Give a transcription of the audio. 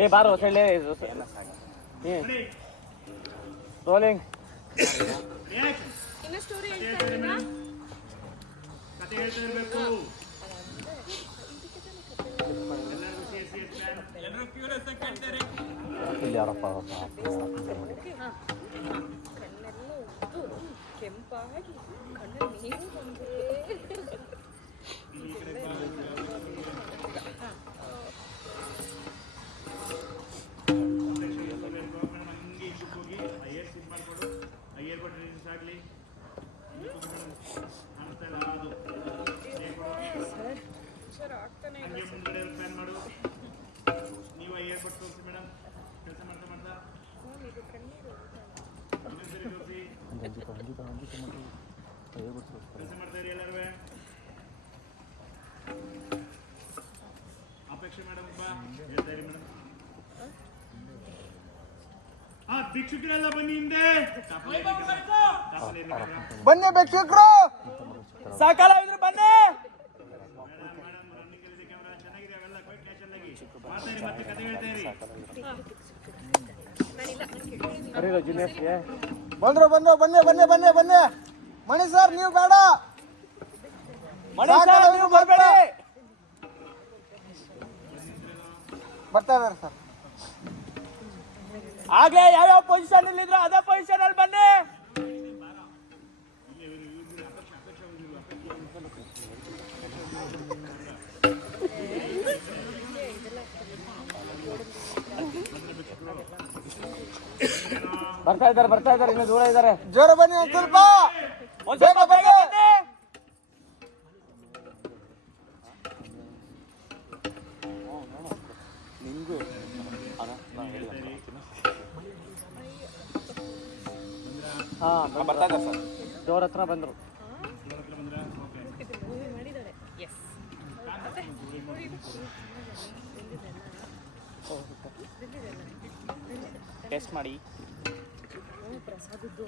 ಏ ಬಾರೋ ಸೈಡ್ಲೇ ರೋಲಿಂಗ್. ಇನ್ನ ಸ್ಟೋರಿ ಹೇಳ್ತಾ ಇದ್ದೀರಾ? ಕತೆ ಹೇಳ್ತಾ ಇರಬೇಕು. ಎಲ್ಲರೂ ಕ್ಯೂರಿಯಸ್ ಆಗಿ ಕೇಳ್ತಾರೆ. ಇಲ್ಲಿ ಯಾರಪ್ಪ ಕಣ್ಣೆಲ್ಲ ಉದ್ದು ಕೆಂಪಾಗಿ ಕಣ್ಣಲ್ಲಿ ನೀರು ಬಂದು ಸರ್ ಆಗ್ತಾನೆ ಇಲ್ಲ ಮುಂದೆ ಪ್ಲಾನ್ ಮಾಡು. ನೀವು ಏರ್ಪೋರ್ಟ್ ತೋರಿಸಿ ಮೇಡಮ್. ಕೆಲಸ ಮಾಡ್ತಾ ಮಾಡ್ತಾ ಇದು ಕಣ್ಣೀರು ಕೆಲಸ ಮಾಡ್ತಾ ಇರಿ ಎಲ್ಲರೂ. ಅಪೇಕ್ಷೆ ಮೇಡಮ್ ಹೇಳ್ತಾ ಇರಿ ಮೇಡಮ್. ಭಿಕ್ಷುಕರೆಲ್ಲ ಬನ್ನಿ ಹಿಂದೆ. ಬನ್ನಿ ಭಿಕ್ಷುಕರು, ಸಾಕಾಲಾಗಿದ್ರು ಬನ್ನಿ. ಚೆನ್ನಾಗಿದೆ ಅವೆಲ್ಲ ಕ್ವೈಟ್ ನ್ಯಾಚುರಲ್ ಆಗಿ ಮಾತಾಡಿ ಮತ್ತೆ ಕತೆ ಹೇಳ್ತಾ ಇರಿ. ಬಂದ್ರು ಬಂದ್ರು ಬನ್ನಿ ಬನ್ನಿ ಬನ್ನಿ ಬನ್ನಿ. ಮಣಿ ಸರ್ ನೀವು ಬೇಡ, ಮಣಿ ಸರ್ ನೀವು ಬರಬೇಡಿ. ಬರ್ತಾ ಇದಾರೆ ಸರ್. ಆಗ್ಲೇ ಯಾವ್ಯಾವ ಪೊಸಿಷನ್ ಅಲ್ಲಿ ಇದ್ರು ಅದೇ ಪೊಸಿಷನ್ ಅಲ್ಲಿ ಬನ್ನಿ. ಬರ್ತಾ ಇದ್ದಾರೆ ಇನ್ನು ದೂರ ಇದ್ದಾರೆ. ಜೋರ ಬನ್ನಿ ಒಂದ್ ಸ್ವಲ್ಪ ಬನ್ನಿ. ನಿಮ್ಗೂ ಬರ್ತಾ ಇದ್ದಾರೆ ಸರ್. ಜೋರ ಹತ್ರ ಬಂದ್ರು. ಟೆಸ್ಟ್ ಮಾಡಿ. ಪ್ರಸಾದದ್ದು